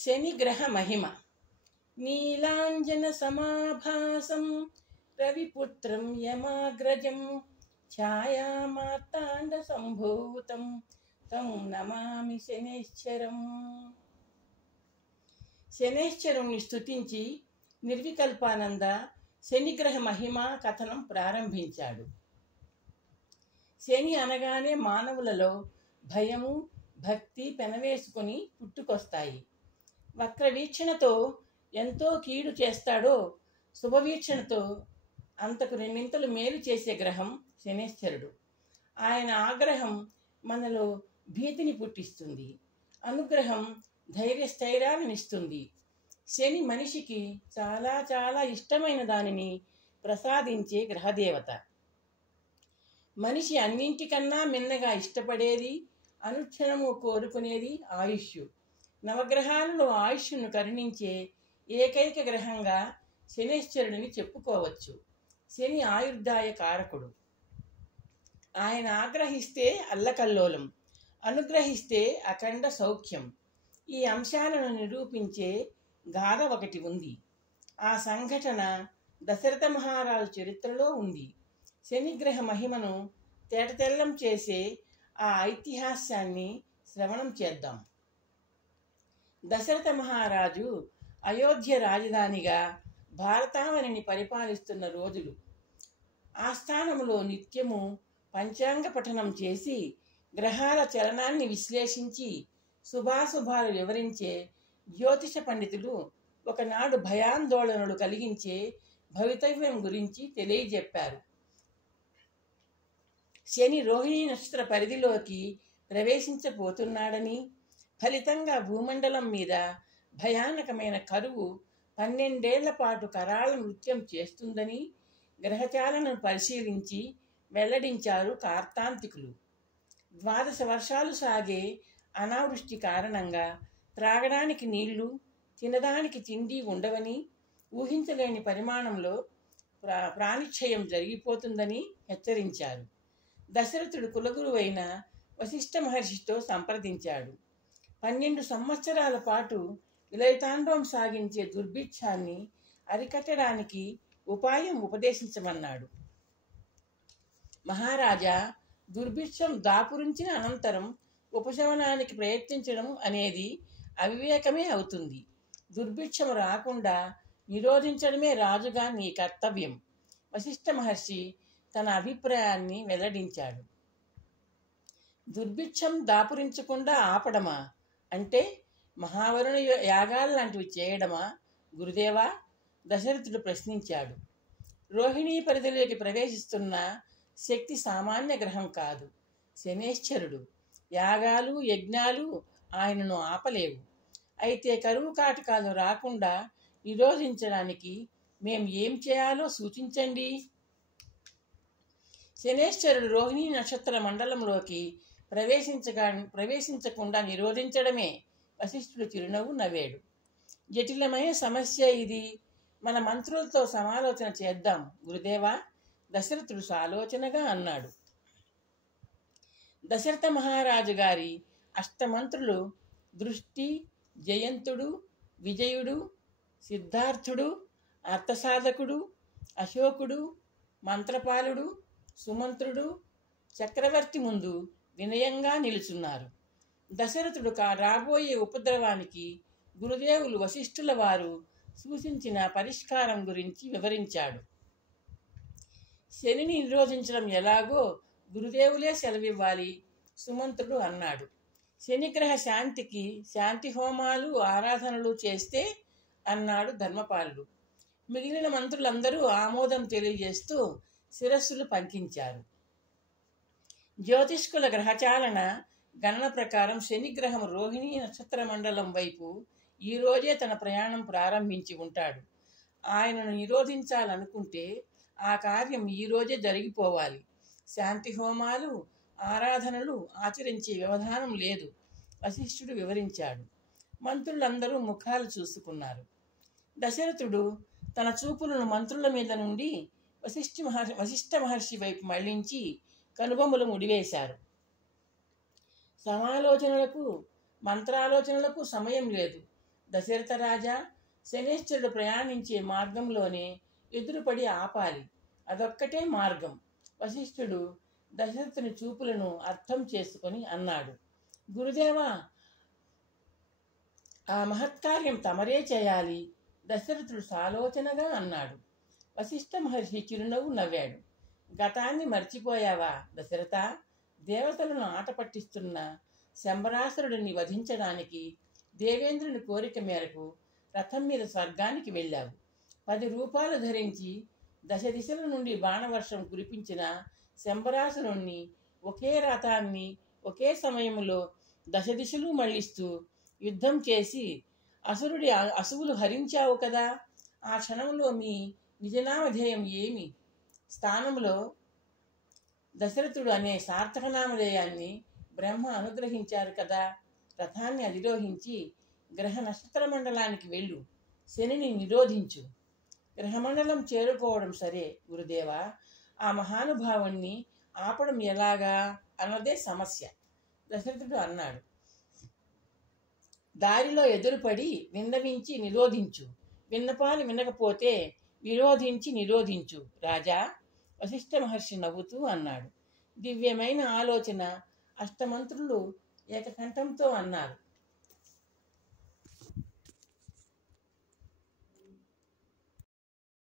శనిగ్రహ మహిమ. నీలాంజన సమాభాసం రవిపుత్రం యమాగ్రజం ఛాయామార్తాండ సంభూతం తం నమామి శనేశ్వరం. శనేశ్వరుణ్ణి స్తుతించి నిర్వికల్పానంద శనిగ్రహ మహిమ కథనం ప్రారంభించాడు. శని అనగానే మానవులలో భయము భక్తి పెనవేసుకుని పుట్టుకొస్తాయి. వక్రవీక్షణతో ఎంతో కీడు చేస్తాడో శుభవీక్షణతో అంతకు రెండింతలు మేలు చేసే గ్రహం శనేశ్వరుడు. ఆయన ఆగ్రహం మనలో భీతిని పుట్టిస్తుంది, అనుగ్రహం ధైర్యస్థైర్యాలనిస్తుంది. శని మనిషికి చాలా చాలా ఇష్టమైన దానిని ప్రసాదించే గ్రహదేవత. మనిషి అన్నింటికన్నా మిన్నగా ఇష్టపడేది, అనుక్షణము కోరుకునేది ఆయుష్. నవగ్రహాలలో ఆయుష్ను కరుణించే ఏకైక గ్రహంగా శనేశ్వరుడిని చెప్పుకోవచ్చు. శని ఆయుర్దాయ కారకుడు. ఆయన ఆగ్రహిస్తే అల్లకల్లోలం, అనుగ్రహిస్తే అఖండ సౌఖ్యం. ఈ అంశాలను నిరూపించే గాథ ఒకటి ఉంది. ఆ సంఘటన దశరథ మహారాజు చరిత్రలో ఉంది. శనిగ్రహ మహిమను తేటతెల్లం చేసే ఆ ఐతిహాస్యాన్ని శ్రవణం చేద్దాం. దశరథ మహారాజు అయోధ్య రాజధానిగా భారతావనిని పరిపాలిస్తున్న రోజులు. ఆస్థానములో నిత్యము పంచాంగ పఠనం చేసి గ్రహాల చలనాన్ని విశ్లేషించి శుభాశుభాలు వివరించే జ్యోతిష పండితులు ఒకనాడు భయాందోళనలు కలిగించే భవితవ్యం గురించి తెలియజెప్పారు. శని రోహిణీ నక్షత్ర పరిధిలోకి ప్రవేశించబోతున్నాడని, ఫలితంగా భూమండలం మీద భయానకమైన కరువు 12 ఏళ్ల పాటు కరాళ నృత్యం చేస్తుందని గ్రహచాలను పరిశీలించి వెల్లడించారు కార్తాంతికులు. 12 వర్షాలు సాగే అనావృష్టి కారణంగా త్రాగడానికి నీళ్లు, తినడానికి తిండి ఉండవని, ఊహించలేని పరిమాణంలో ప్రాణిక్షయం జరిగిపోతుందని హెచ్చరించారు. దశరథుడు కులగురువైన వశిష్ఠ మహర్షితో సంప్రదించాడు. 12 సంవత్సరాల పాటు విలయతాండవం సాగించే దుర్భిక్షాన్ని అరికట్టడానికి ఉపాయం ఉపదేశించమన్నాడు. మహారాజా, దుర్భిక్షం దాపురించిన అనంతరం ఉపశమనానికి ప్రయత్నించడం అనేది అవివేకమే అవుతుంది. దుర్భిక్షం రాకుండా నిరోధించడమే రాజుగా నీ కర్తవ్యం. వశిష్ఠ మహర్షి తన అభిప్రాయాన్ని వెల్లడించాడు. దుర్భిక్షం దాపురించకుండా ఆపడమా అంటే మహావరుణ యాగాలు లాంటివి చేయడమా గురుదేవా? దశరథుడు ప్రశ్నించాడు. రోహిణీ పరిధిలోకి ప్రవేశిస్తున్న శక్తి సామాన్య గ్రహం కాదు, శనేశ్వరుడు. యాగాలు యజ్ఞాలు ఆయనను ఆపలేవు. అయితే కరువు కాటకాలు రాకుండా నిరోధించడానికి మేం ఏం చేయాలో సూచించండి. శనేశ్వరుడు రోహిణీ నక్షత్ర మండలంలోకి ప్రవేశించకుండా నిరోధించడమే. వశిష్ఠుడు చిరునవ్వు నవ్వాడు. జటిలమైన సమస్య ఇది. మన మంత్రులతో సమాలోచన చేద్దాం గురుదేవా, దశరథుడు సాలోచనగా అన్నాడు. దశరథ మహారాజు గారి అష్టమంత్రులు దృష్టి, జయంతుడు, విజయుడు, సిద్ధార్థుడు, అర్థసాధకుడు, అశోకుడు, మంత్రపాలుడు, సుమంత్రుడు, చక్రవర్తి ముందు వినయంగా నిలుచున్నారు. దశరథుడు రాబోయే ఉపద్రవానికి గురుదేవులు వశిష్ఠుల వారు సూచించిన పరిష్కారం గురించి వివరించాడు. శనిని నిరోధించడం ఎలాగో గురుదేవులే సెలవివ్వాలి, సుమంత్రుడు అన్నాడు. శనిగ్రహ శాంతికి శాంతి హోమాలు ఆరాధనలు చేస్తే అన్నాడు ధర్మపాలుడు. మిగిలిన మంత్రులందరూ ఆమోదం తెలియజేస్తూ శిరస్సులు పంకించారు. జ్యోతిష్కుల గ్రహచాలన గణన ప్రకారం శనిగ్రహం రోహిణీ నక్షత్ర మండలం వైపు ఈరోజే తన ప్రయాణం ప్రారంభించి ఉంటాడు. ఆయనను నిరోధించాలనుకుంటే ఆ కార్యం ఈరోజే జరిగిపోవాలి. శాంతి హోమాలు ఆరాధనలు ఆచరించే వ్యవధానం లేదు, వశిష్ఠుడు వివరించాడు. మంత్రులందరూ ముఖాలు చూసుకున్నారు. దశరథుడు తన చూపులను మంత్రుల మీద నుండి వశిష్ఠ మహర్షి వైపు మళ్లించి కనుబొమ్మలు ముడివేశారు. సమాలోచనలకు మంత్రాలోచనలకు సమయం లేదు. దశరథ రాజా, శనేశ్వరుడు ప్రయాణించే మార్గంలోనే ఎదురుపడి ఆపాలి, అదొక్కటే మార్గం. వశిష్ఠుడు దశరథుని చూపులను అర్థం చేసుకొని అన్నాడు, గురుదేవా, ఆ మహత్కార్యం తమరే చేయాలి. దశరథుడు సాలోచనగా అన్నాడు. వశిష్ఠ మహర్షి చిరునవ్వు నవ్వాడు. గతాన్ని మర్చిపోయావా దశరథ? దేవతలను ఆట పట్టిస్తున్న శంబరాసురుడిని వధించడానికి దేవేంద్రుని కోరిక మేరకు రథం మీద స్వర్గానికి వెళ్ళావు. 10 రూపాలు ధరించి దశ దిశల నుండి బాణవర్షం కురిపించిన శంబరాసురుణ్ణి ఒకే రథాన్ని ఒకే సమయంలో దశ దిశలు మళ్లిస్తూ యుద్ధం చేసి అసువులు హరించావు కదా. ఆ క్షణంలో మీ నిజనామధేయం ఏమి స్థానంలో దశరథుడు అనే సార్థక నామధేయాన్ని బ్రహ్మ అనుగ్రహించారు కదా. రథాన్ని అధిరోహించి గ్రహ నక్షత్ర మండలానికి వెళ్ళు, శనిని నిరోధించు. గ్రహమండలం చేరుకోవడం సరే గురుదేవా, ఆ మహానుభావుణ్ణి ఆపడం ఎలాగా అన్నదే సమస్య, దశరథుడు అన్నాడు. దారిలో ఎదురుపడి విన్నవించి నిరోధించు, విన్నపాలు వినకపోతే విరోధించి నిరోధించు రాజా, వశిష్ఠ మహర్షి నవ్వుతూ అన్నాడు. దివ్యమైన ఆలోచన, అష్టమంత్రులు ఏకకంఠంతో అన్నారు.